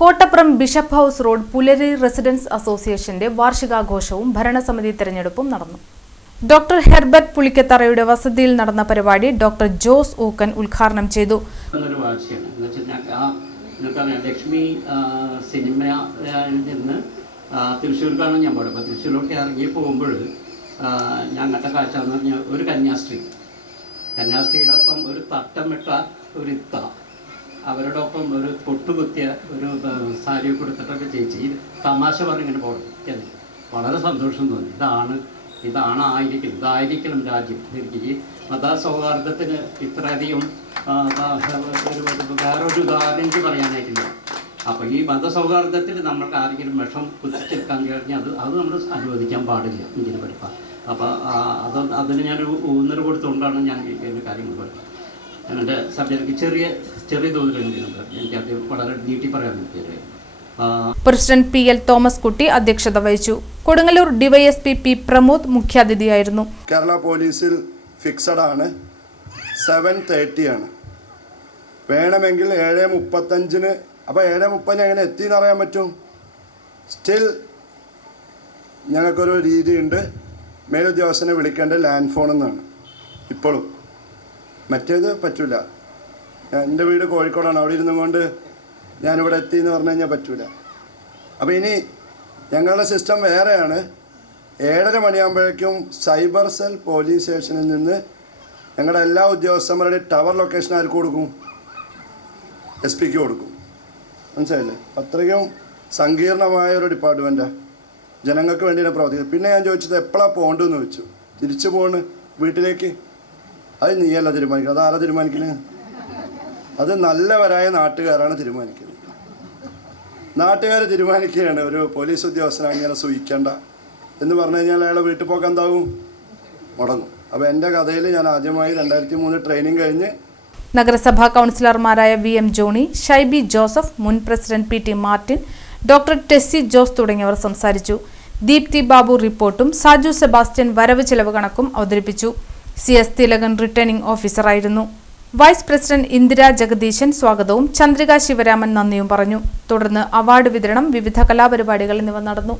Kottappuram bishop house road പുലരി residence അസോസിയേഷന്റെ വാർഷികാഘോഷവും ഭരണസമിതി തെരഞ്ഞെടുപ്പും നടന്നു. ഡോക്ടർ ഹെർബർട്ട് പുളിക്കത്തറയുടെ വസതിയിൽ നടന്ന പരിപാടി ഡോക്ടർ ജോസ് ഊക്കൻ ഉദ്ഘാടനം ചെയ്തു. ലക്ഷ്മി സിനിമയിൽ നിന്ന് തൃശ്ശൂർക്കാണ് ഞാൻ പോയത്. അപ്പോൾ തൃശ്ശൂരിലോട്ട് ഇറങ്ങി പോകുമ്പോൾ ഞാൻ കണ്ട കാഴ്ച എന്ന് പറഞ്ഞാൽ ഒരു കന്യാസ്ത്രീയുടെ ഒപ്പം ഒരു തട്ടമിട്ട ഒരു ഇത്ത, അവരുടെ ഒപ്പം ഒരു പൊട്ടുകുത്തിയ ഒരു സാരി കൊടുത്തിട്ടൊക്കെ ചേച്ചി തമാശ പറഞ്ഞിങ്ങനെ പോകണം. വളരെ സന്തോഷം തോന്നി. ഇതായിരിക്കണം രാജ്യം. എനിക്ക് മതസൗഹാർദ്ദത്തിന് ഇത്രയധികം വേറൊരു ഉദാഹരണം എനിക്ക് പറയാനായിട്ടില്ല. അപ്പോൾ ഈ മതസൗഹാർദ്ദത്തിൽ നമ്മൾക്ക് ആരെങ്കിലും വിഷം കുത്തിച്ചെടുക്കാൻ കഴിഞ്ഞാൽ അത് നമ്മൾ അനുവദിക്കാൻ പാടില്ല ഇതിന് പഠിപ്പാൻ. അപ്പോൾ അതിന് ഞാൻ ഊന്നൽ കൊടുത്തുകൊണ്ടാണ് ഞാൻ ഈ കാര്യങ്ങൾ പറയുന്നത്. എൻ്റെ സബ്ജക്റ്റ് ചെറിയ തോതിലുണ്ട്. എനിക്കത് വളരെ നീട്ടി പറയാൻ പറ്റിയത്. പ്രസിഡന്റ് PL തോമസ് കുട്ടി അധ്യക്ഷത വഹിച്ചു. കൊടുങ്ങല്ലൂർ ഡിവൈഎസ്പി P പ്രമോദ് മുഖ്യാതിഥിയായിരുന്നു. കേരള പോലീസിൽ ഫിക്സഡ് ആണ്, 7:30 ആണ്. വേണമെങ്കിൽ 7:35. അപ്പോൾ 7:30 എങ്ങനെ എത്തിയെന്ന് അറിയാൻ പറ്റും. സ്റ്റിൽ ഞങ്ങൾക്കൊരു രീതിയുണ്ട്, മേലുദ്യോഗസ്ഥനെ വിളിക്കേണ്ട ലാൻഡ് ഫോൺ എന്നാണ് ഇപ്പോഴും. മറ്റേത് പറ്റില്ല. എൻ്റെ വീട് കോഴിക്കോടാണ്. അവിടെ ഇരുന്നു കൊണ്ട് ഞാനിവിടെ എത്തിയെന്ന് പറഞ്ഞു കഴിഞ്ഞാൽ പറ്റില്ല. അപ്പോൾ ഇനി ഞങ്ങളുടെ സിസ്റ്റം വേറെയാണ്. 7:30 മണിയാകുമ്പോഴേക്കും സൈബർ സെൽ പോലീസ് സ്റ്റേഷനിൽ നിന്ന് ഞങ്ങളുടെ എല്ലാ ഉദ്യോഗസ്ഥന്മാരുടെയും ടവർ ലൊക്കേഷൻ ആർക്ക് കൊടുക്കും? SP കൊടുക്കും. മനസ്സിലായില്ലേ? അത്രയും സങ്കീർണമായ ഒരു ഡിപ്പാർട്ട്മെൻറ്റാണ്. ജനങ്ങൾക്ക് വേണ്ടിയാണ് പ്രവർത്തിക്കുന്നത്. പിന്നെ ഞാൻ ചോദിച്ചത് എപ്പോഴാണ് പോകേണ്ടതെന്ന് ചോദിച്ചു. തിരിച്ചു പോകണ് വീട്ടിലേക്ക്. അത് നീയല്ല തീരുമാനിക്കുന്നത്. അത് ആരാ തീരുമാനിക്കുന്നത്? അത് നല്ലവരായ നാട്ടുകാരാണ് തീരുമാനിക്കുന്നത്. നാട്ടുകാർ തീരുമാനിക്കുകയാണ് ഒരു പോലീസ് ഉദ്യോഗസ്ഥനെ അങ്ങനെ സൂഹിക്കേണ്ട എന്ന് പറഞ്ഞു കഴിഞ്ഞാൽ അയാളെ വീട്ടിൽ പോകാൻ എന്താവും? മുടങ്ങും. അപ്പോൾ എൻ്റെ കഥയിൽ ഞാൻ ആദ്യമായി 2003 ട്രെയിനിങ് കഴിഞ്ഞ് നഗരസഭാ കൗൺസിലർമാരായ VM ജോണി, ഷൈബി ജോസഫ്, മുൻ president PT Martin, doctor Tessy Jose തുടങ്ങിയവർ സംസാരിച്ചു. ദീപ്തി ബാബു റിപ്പോർട്ടും സാജു സെബാസ്റ്റ്യൻ വരവ് ചെലവ് കണക്കും അവതരിപ്പിച്ചു. CS തിലകൻ റിട്ടേണിംഗ് ഓഫീസറായിരുന്നു. വൈസ് പ്രസിഡന്റ് ഇന്ദിര ജഗദീശൻ സ്വാഗതവും ചന്ദ്രിക ശിവരാമൻ നന്ദിയും പറഞ്ഞു. തുടർന്ന് അവാർഡ് വിതരണം, വിവിധ കലാപരിപാടികൾ എന്നിവ നടന്നു.